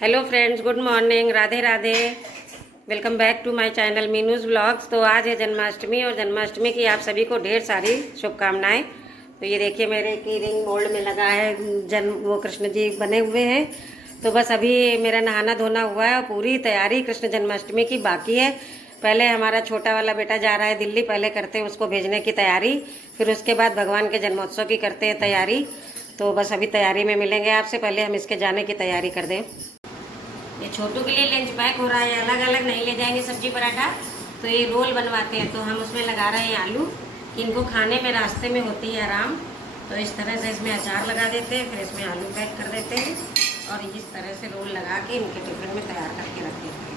Hello friends, good morning, Radhe Radhe. Welcome back to my channel Meenu's vlogs. तो आज है जन्माष्टमी और जन्माष्टमी की आप सभी को ढेर सारी शुभकामनाएं। तो ये देखिए मेरे की रिंग मोल्ड में लगा है जन्म वो कृष्ण जी बने हुए हैं। तो बस अभी मेरा नहाना धोना हुआ है और पूरी तैयारी कृष्ण जन्माष्टमी की बाकी है। पहले हमारा छोटा वाला बेटा जा रहा है दिल्ली, पहले करते हैं उसको भेजने की तैयारी, फिर उसके बाद भगवान के जन्मोत्सव की करते हैं तैयारी। तो बस अभी तैयारी में मिलेंगे आपसे, पहले हम इसके जाने की तैयारी कर दें। ये छोटू के लिए लंच पैक हो रहा है, अलग अलग नहीं ले जाएंगे सब्जी पराठा। तो ये रोल बनवाते हैं तो हम उसमें लगा रहे हैं आलू कि इनको खाने में रास्ते में होती है आराम। तो इस तरह से इसमें अचार लगा देते हैं, फिर इसमें आलू पैक कर देते हैं और इस तरह से रोल लगा के इनके टिफिन में तैयार करके रख देते हैं।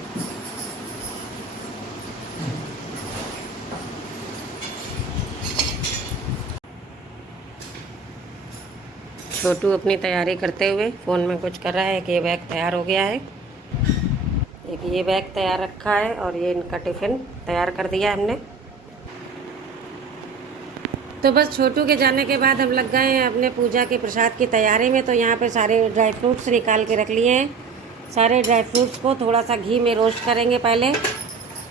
छोटू अपनी तैयारी करते हुए फ़ोन में कुछ कर रहा है कि ये बैग तैयार हो गया है। एक ये बैग तैयार रखा है और ये इनका टिफ़िन तैयार कर दिया हमने। तो बस छोटू के जाने के बाद हम लग गए हैं अपने पूजा के प्रसाद की तैयारी में। तो यहाँ पे सारे ड्राई फ्रूट्स निकाल के रख लिए हैं। सारे ड्राई फ्रूट्स को थोड़ा सा घी में रोस्ट करेंगे पहले।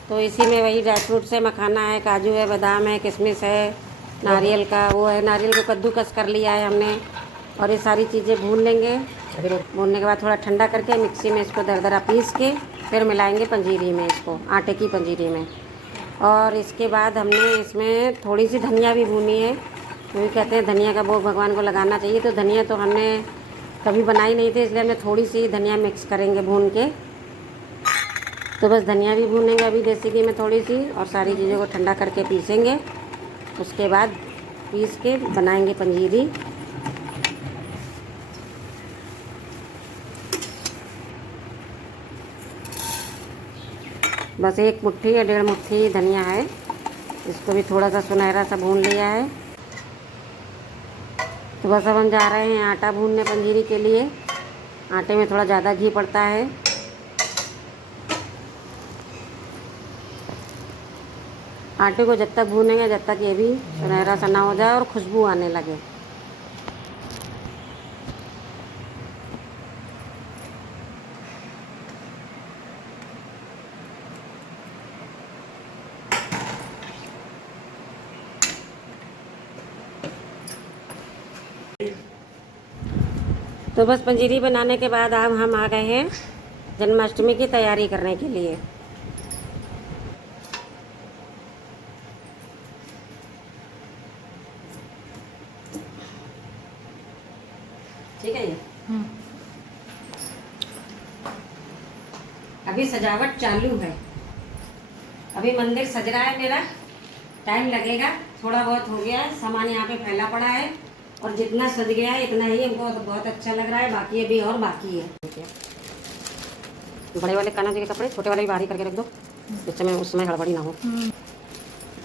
तो इसी में वही ड्राई फ्रूट्स है, मखाना है, काजू है, बादाम है, किशमिश है, नारियल का वो है, नारियल को कद्दूकस कर लिया है हमने। और ये सारी चीज़ें भून लेंगे। भूनने के बाद थोड़ा ठंडा करके मिक्सी में इसको दरदरा पीस के फिर मिलाएंगे पंजीरी में, इसको आटे की पंजीरी में। और इसके बाद हमने इसमें थोड़ी सी धनिया भी भूनी है, क्योंकि कहते हैं धनिया का भोग भगवान को लगाना चाहिए। तो धनिया तो हमने कभी बनाई नहीं थी, इसलिए हमने थोड़ी सी धनिया मिक्स करेंगे भून के। तो बस धनिया भी भूनेंगे अभी देसी घी में थोड़ी सी, और सारी चीज़ों को ठंडा करके पीसेंगे। उसके बाद पीस के बनाएंगे पंजीरी। बस एक मुट्ठी या 1.5 मुट्ठी धनिया है, इसको भी थोड़ा सा सुनहरा सा भून लिया है। तो बस अब हम जा रहे हैं आटा भूनने पंजीरी के लिए। आटे में थोड़ा ज़्यादा घी पड़ता है। आटे को जब तक भूनेंगे जब तक ये भी सुनहरा सा ना हो जाए और खुशबू आने लगे। तो बस पंजीरी बनाने के बाद अब हम आ गए हैं जन्माष्टमी की तैयारी करने के लिए। ठीक है ये अभी सजावट चालू है, अभी मंदिर सज रहा है मेरा। टाइम लगेगा, थोड़ा बहुत हो गया है, सामान यहाँ पे फैला पड़ा है और जितना सज गया है इतना ही हमको तो बहुत अच्छा लग रहा है। बाकी अभी और बाकी है। बड़े वाले कान्हा जी के कपड़े छोटे वाले भी बाहर ही करके रख दो, जिससे में उस समय हड़बड़ी ना हो।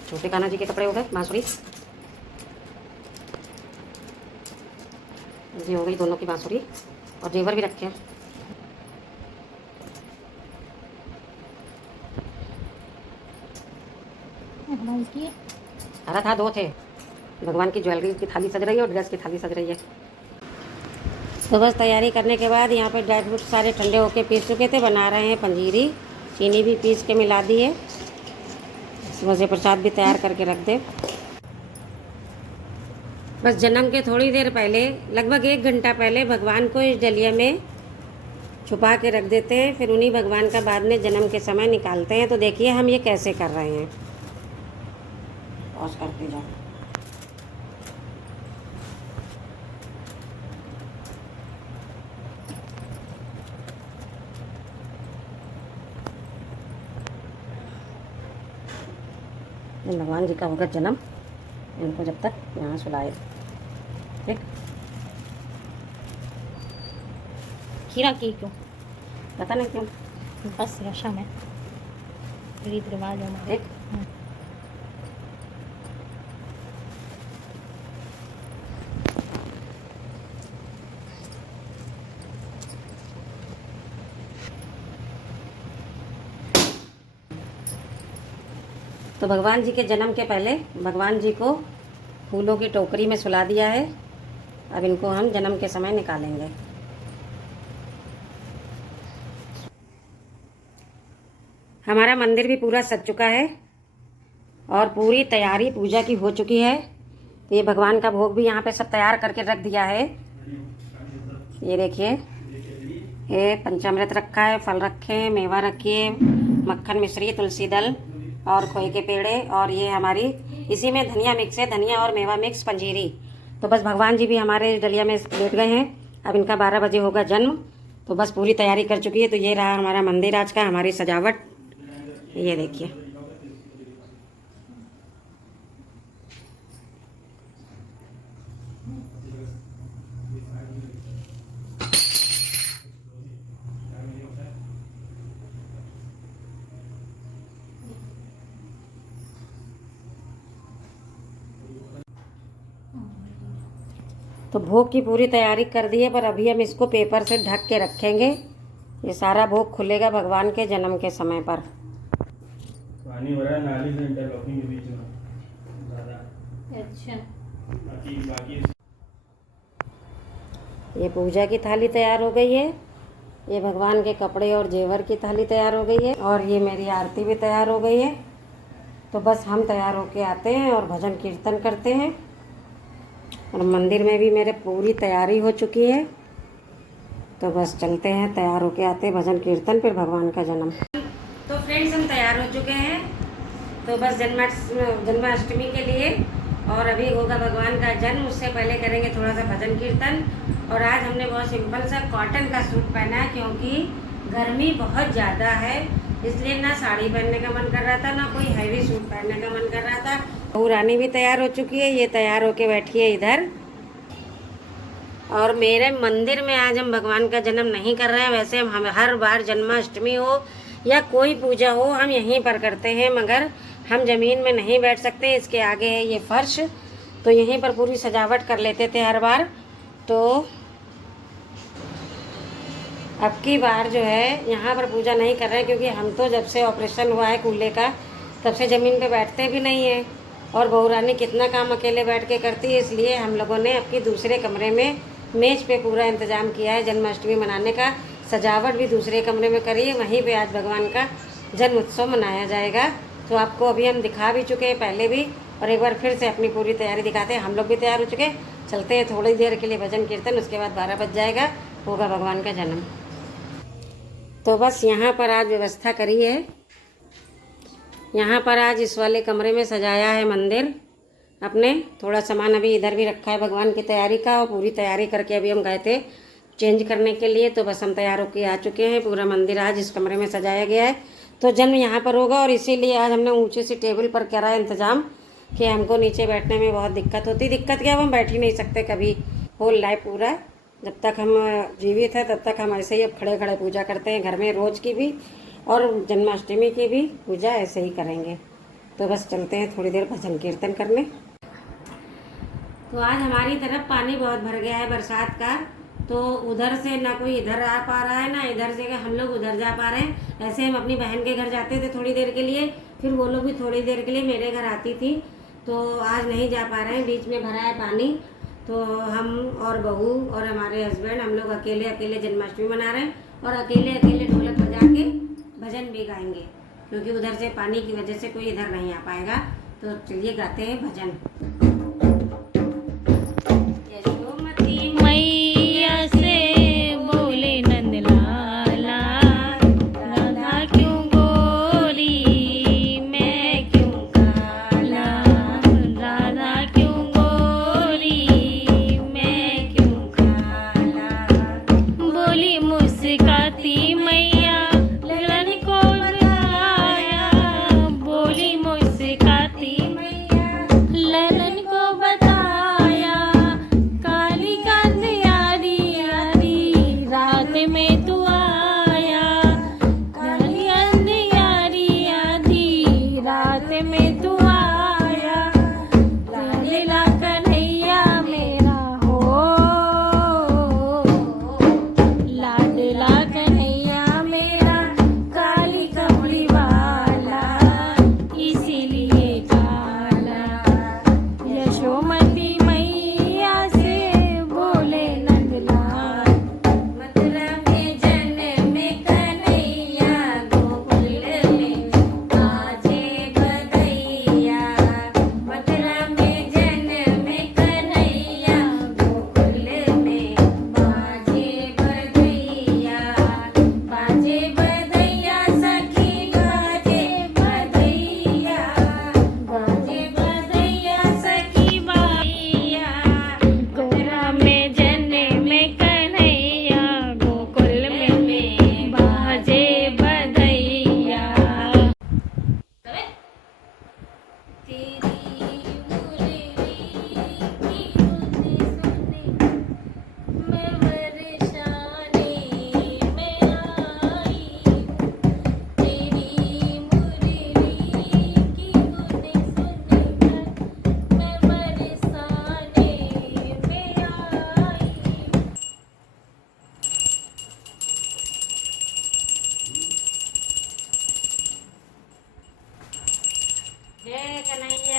छोटे कान्हा जी के कपड़े हो गए, बांसुरी जी हो गई, दोनों की बांसुरी, और जेवर भी रखे हैं। अरे था 2 थे। भगवान की ज्वेलरी की थाली सज रही है और ड्रेस की थाली सज रही है। तो बस तैयारी करने के बाद यहाँ पे ड्राई फ्रूट सारे ठंडे होके पीस चुके थे, बना रहे हैं पंजीरी। चीनी भी पीस के मिला दी है। सुबह से प्रसाद भी तैयार करके रख दे। बस जन्म के थोड़ी देर पहले, लगभग 1 घंटा पहले भगवान को इस डलिया में छुपा के रख देते हैं, फिर उन्हीं भगवान का बाद में जन्म के समय निकालते हैं। तो देखिए हम ये कैसे कर रहे हैं। पॉज करते जाओ। भगवान जी का होगा जन्म, इनको जब तक यहाँ सुलाए। ठीक, खीरा की क्यों? पता नहीं क्यों, बस रशम है, रीत रिवाज है। ठीक। तो भगवान जी के जन्म के पहले भगवान जी को फूलों की टोकरी में सुला दिया है। अब इनको हम जन्म के समय निकालेंगे। हमारा मंदिर भी पूरा सज चुका है और पूरी तैयारी पूजा की हो चुकी है। तो ये भगवान का भोग भी यहाँ पे सब तैयार करके रख दिया है। ये देखिए, ये पंचामृत रखा है, फल रखे हैं, मेवा रखिए, मक्खन मिश्री, तुलसी दल और खोए के पेड़े, और ये हमारी इसी में धनिया मिक्स है, धनिया और मेवा मिक्स पंजीरी। तो बस भगवान जी भी हमारे डलिया में लेट गए हैं। अब इनका 12 बजे होगा जन्म। तो बस पूरी तैयारी कर चुकी है। तो ये रहा हमारा मंदिर आज का, हमारी सजावट। ये देखिए, तो भोग की पूरी तैयारी कर दी है, पर अभी हम इसको पेपर से ढक के रखेंगे। ये सारा भोग खुलेगा भगवान के जन्म के समय पर। पानी हो रहा है नाली से इंटरलॉकिंग के बीच में ज़्यादा। अच्छा, बाकी ये पूजा की थाली तैयार हो गई है। ये भगवान के कपड़े और जेवर की थाली तैयार हो गई है, और ये मेरी आरती भी तैयार हो गई है। तो बस हम तैयार होके आते हैं और भजन कीर्तन करते हैं। और मंदिर में भी मेरे पूरी तैयारी हो चुकी है। तो बस चलते हैं, तैयार होके आते हैं, भजन कीर्तन, फिर भगवान का जन्म। तो फ्रेंड्स, हम तैयार हो चुके हैं। तो बस जन्माष्टमी के लिए, और अभी होगा भगवान का जन्म, उससे पहले करेंगे थोड़ा सा भजन कीर्तन। और आज हमने बहुत सिंपल सा कॉटन का सूट पहना है, क्योंकि गर्मी बहुत ज़्यादा है, इसलिए ना साड़ी पहनने का मन कर रहा था, ना कोई हैवी सूट पहनने का मन कर रहा था। बहू रानी भी तैयार हो चुकी है, ये तैयार होके बैठी है इधर। और मेरे मंदिर में आज हम भगवान का जन्म नहीं कर रहे हैं। वैसे हम हर बार जन्माष्टमी हो या कोई पूजा हो हम यहीं पर करते हैं, मगर हम ज़मीन में नहीं बैठ सकते। इसके आगे है ये फर्श, तो यहीं पर पूरी सजावट कर लेते थे हर बार। तो अब की बार जो है यहाँ पर पूजा नहीं कर रहे हैं, क्योंकि हम तो जब से ऑपरेशन हुआ है कूल्हे का, तब से ज़मीन पे बैठते भी नहीं हैं। और बहू रानी कितना काम अकेले बैठ के करती है, इसलिए हम लोगों ने अब की दूसरे कमरे में मेज पे पूरा इंतज़ाम किया है जन्माष्टमी मनाने का। सजावट भी दूसरे कमरे में करी है, वहीं पे आज भगवान का जन्म उत्सव मनाया जाएगा। तो आपको अभी हम दिखा भी चुके हैं पहले भी, और एक बार फिर से अपनी पूरी तैयारी दिखाते हैं। हम लोग भी तैयार हो चुके हैं, चलते हैं थोड़ी देर के लिए भजन कीर्तन, उसके बाद 12 बज जाएगा, होगा भगवान का जन्म। तो बस यहाँ पर आज व्यवस्था करी है। यहाँ पर आज इस वाले कमरे में सजाया है मंदिर अपने। थोड़ा सामान अभी इधर भी रखा है भगवान की तैयारी का, और पूरी तैयारी करके अभी हम गए थे चेंज करने के लिए। तो बस हम तैयार होकर आ चुके हैं। पूरा मंदिर आज इस कमरे में सजाया गया है। तो जन्म यहाँ पर होगा, और इसीलिए आज हमने ऊँचे से टेबल पर करा है इंतज़ाम, कि हमको नीचे बैठने में बहुत दिक्कत होती। दिक्कत क्या, हम बैठ ही नहीं सकते कभी होल लाइफ पूरा। जब तक हम जीवित हैं तब तक हम ऐसे ही अब खड़े खड़े पूजा करते हैं घर में, रोज़ की भी और जन्माष्टमी की भी पूजा ऐसे ही करेंगे। तो बस चलते हैं थोड़ी देर भजन कीर्तन करने। तो आज हमारी तरफ पानी बहुत भर गया है बरसात का, तो उधर से ना कोई इधर आ पा रहा है, ना इधर से हम लोग उधर जा पा रहे हैं। ऐसे हम अपनी बहन के घर जाते थे थोड़ी देर के लिए, फिर वो लोग भी थोड़ी देर के लिए मेरे घर आती थी। तो आज नहीं जा पा रहे हैं, बीच में भरा है पानी। तो हम और बहू और हमारे हस्बैंड, हम लोग अकेले अकेले जन्माष्टमी मना रहे हैं, और अकेले अकेले ढोलक बजा के भजन भी गाएंगे, क्योंकि उधर से पानी की वजह से कोई इधर नहीं आ पाएगा। तो चलिए गाते हैं भजन। मैया से बोले नंदलाला, राधा क्यों गोरी मैं क्यों काला, राधा क्यों गोरी मैं क्यों काला। बोली मुस्काती मैया ललन को बताया, बोली मुस्काती मैया ललन को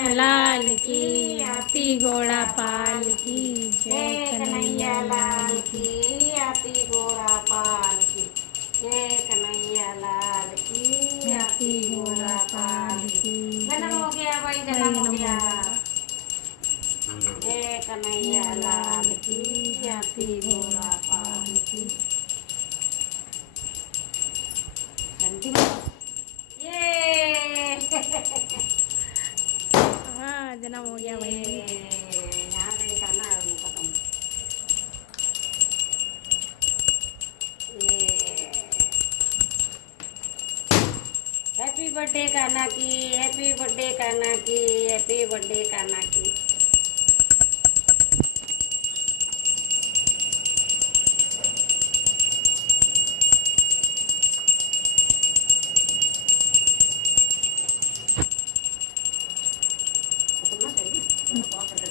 कन्हैया लाल की, हाथी घोड़ा पाल की, जय कन्हैया लाल की, हाथी घोड़ा पाल की, जय कन्हैया लाल की, हाथी घोड़ा पाल की। जन्म हो गया भाई, जन्म हो गया। जय कन्हैया लाल की, हाथी घोड़ा पाल की। घंटी बजाओ। ये हाँ जन्म हो गया भाई। यहाँ से निकालना है वो खत्म। हैप्पी बर्थडे कान्हा की, हैप्पी बर्थडे कान्हा की, हैप्पी बर्थडे कान्हा की।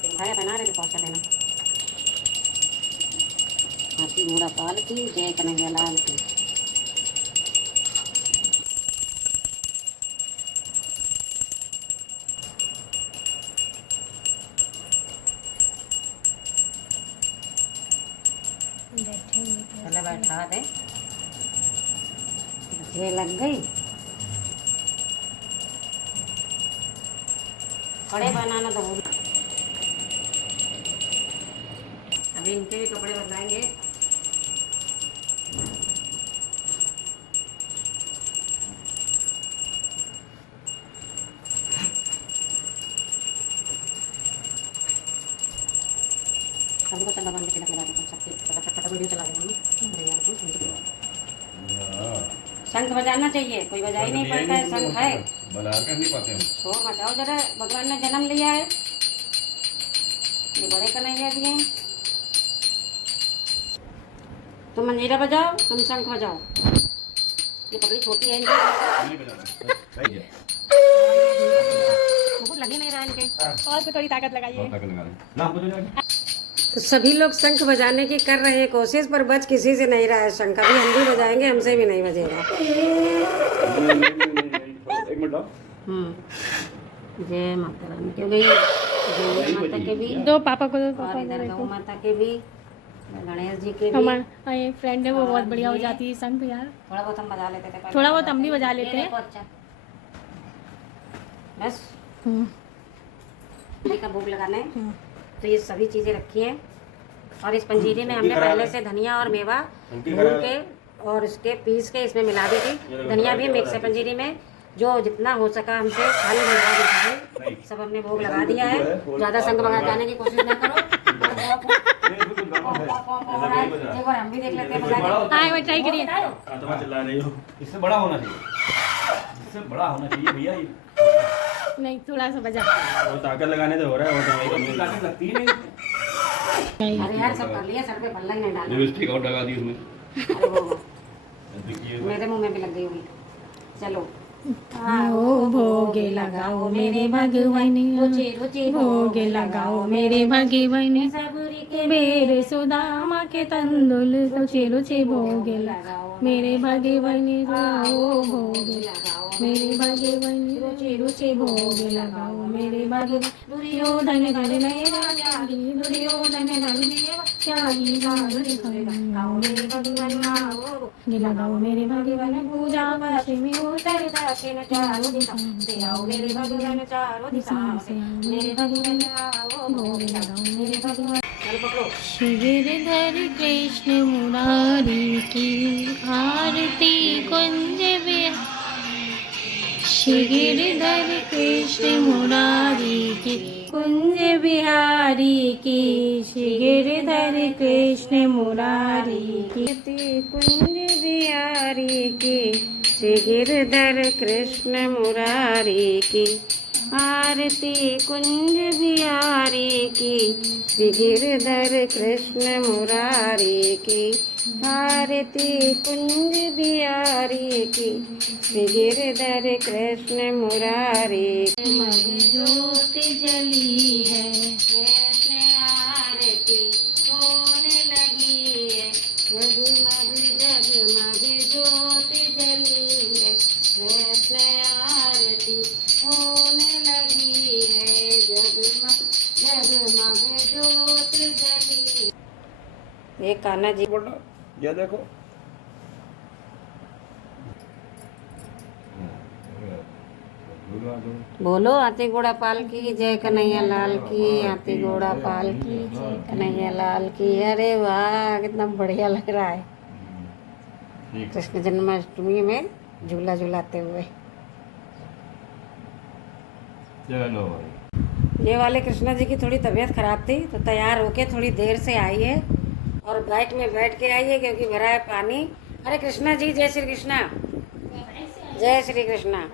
भाया बना रहे पहुँच देना। हाथी घोड़ा पाल की, जय कन्हैया लाल की। पहले बैठा दे, ये लग गई। कड़े बनाना तो होगी। अभी इनके भी कपड़े बदलाएंगे। सभी को चंदा बांध के तिलक लगा देते हैं सबके। फटाफट वीडियो चला देना। अरे यार शंख बजाना चाहिए, कोई बजा ही नहीं पाता है। शंख है बजा कर नहीं पाते हम। शोर मचाओ जरा, भगवान ने जन्म लिया है, ये बड़े कन्हैया जी हैं। तुम मंजीरा बजाओ, तुम शंख बजाओ। ये पकड़ी छोटी है इनकी, नहीं बजाना सही है। बहुत लगी नहीं रहा इनके। और पे थोड़ी ताकत लगाइए। बहुत ताकत लगा रहे हैं ना हमको तो जाके। तो सभी लोग शंख बजाने की कर रहे हैं कोशिश, पर बज किसी से नहीं रहा है शंख। अभी हम भी बजाएंगे, हमसे भी नहीं बजेगा। एक मिनट आओ। जय माता रानी के भी, जय माता के भी, दो पापा को दो, और पापा इधर को गौ माता के भी, गणेश जी के भी। हमारा ये फ्रेंड है वो बहुत बढ़िया हो जाती है शंख यार। थोड़ा बहुत हम बजा लेते थे पहले। थोड़ा बहुत हम भी बजा लेते ये हैं। देखो अच्छा, बस का भोग लगाना है। तो ये सभी चीज़ें रखी हैं, और इस पंजीरी में हमने पहले से धनिया और मेवा भून के और इसके पीस के इसमें मिला दी थी। धनिया भी मिक्स है पंजीरी में। जो जितना हो सका हमसे खाली सब हमने भोग लगा दिया है। ज़्यादा संग बजाने की कोशिश ना करो। एक बार हम भी देख लेते हैं बजा के। हाँ एक बार ट्राई करिए। चिल्ला रही हो, इससे बड़ा होना चाहिए, इससे बड़ा होना चाहिए भैया। ये नहीं थोड़ा सा बजा। वो ताकत लगाने से हो रहा है, वो तो ताकत लगती है नहीं। अरे यार सब कर लिया, सर पे पल्ला ही नहीं डाला। लिपस्टिक और लगा दी उसमें। अरे वो मेरे मुंह में भी लग गई होगी। चलो आओ भोगे लगाओ मेरे भगवान, रुचि रुचि भोगे लगाओ मेरे भगवान, सबूरी के मेरे सुदामा के तंदुल रुचि रुचि भोगे लगाओ मेरे भगवान, आओ भोगे लगाओ मेरे भगवान, रुचि रुचि भोगे लगाओ मेरे भगवान। दुर्योधन घर में त्यागी, दुर्योधन घर में त्यागी, लगाओ मेरे भगवान, लगाओ मेरे भगवान, पूजा पाठ में उतरता चारों दिशाओं से आओ मेरे भगवान, चारों दिशाओं से मेरे भगवान आओ, भोगे लगाओ मेरे भगवान। गिरधर कृष्ण मुरारी की आरती कुंज बिहारी, गिरधर कृष्ण मुरारी की कुंज बिहारी की, गिरधर कृष्ण मुरारी की कुंज बिहारी की, गिरधर कृष्ण मुरारी की आरती कुंज बिहारी की, गिरधर कृष्ण मुरारी की आरती कुंज बिहारी की, गिरधर कृष्ण मुरारी। ज्योति जली है कृष्ण आरती होने लगी है, जगमग जगमग ज्योति जली है कृष्ण आरती होने लगी है, एक कान्हा जी। बोलो ये देखो बोलो हाथी घोड़ा पाल की जय कन्हैया लाल की, हाथी घोड़ा पाल की जय कन्हैया लाल की। अरे वाह कितना बढ़िया लग रहा है कृष्ण जन्माष्टमी में झूला झूलाते हुए। चलो ये वाले कृष्णा जी की थोड़ी तबीयत खराब थी तो तैयार होके थोड़ी देर से आई है और बाइक में बैठ के आई है क्योंकि भरा है पानी। अरे कृष्णा जी जय श्री कृष्णा, जय श्री कृष्णा।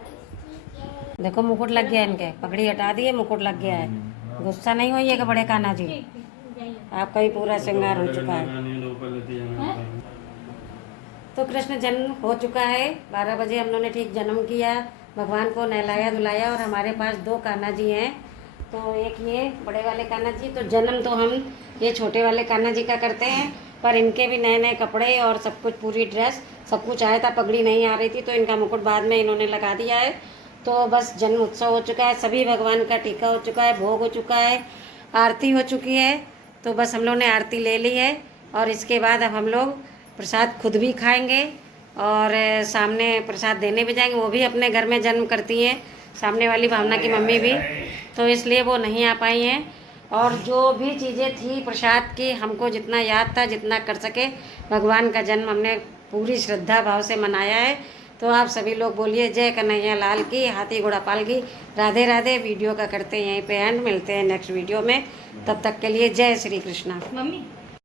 देखो मुकुट लग गया इनके, पगड़ी हटा दिए मुकुट लग गया है। गुस्सा नहीं हुई है कि बड़े कान्हा जी, आपका ही पूरा श्रृंगार हो चुका है। तो कृष्ण जन्म हो चुका है, 12 बजे हम लोगों ने ठीक जन्म किया, भगवान को नहलाया धुलाया। और हमारे पास 2 कान्हा जी हैं, तो एक ये बड़े वाले कान्हा जी। तो जन्म तो हम ये छोटे वाले कान्हा जी का करते हैं, पर इनके भी नए नए कपड़े और सब कुछ पूरी ड्रेस सब कुछ आया था। पगड़ी नहीं आ रही थी तो इनका मुकुट बाद में इन्होंने लगा दिया है। तो बस जन्म उत्सव हो चुका है, सभी भगवान का टीका हो चुका है, भोग हो चुका है, आरती हो चुकी है। तो बस हम लोग ने आरती ले ली है और इसके बाद अब हम लोग प्रसाद खुद भी खाएंगे और सामने प्रसाद देने भी जाएंगे। वो भी अपने घर में जन्म करती हैं, सामने वाली भावना की मम्मी भी, तो इसलिए वो नहीं आ पाई हैं। और जो भी चीज़ें थी प्रसाद की, हमको जितना याद था जितना कर सके, भगवान का जन्म हमने पूरी श्रद्धा भाव से मनाया है। तो आप सभी लोग बोलिए जय कन्हैया लाल की, हाथी घोड़ा पाल की। राधे राधे। वीडियो का करते हैं यहीं पे एंड, मिलते हैं नेक्स्ट वीडियो में, तब तक के लिए जय श्री कृष्णा। मम्मी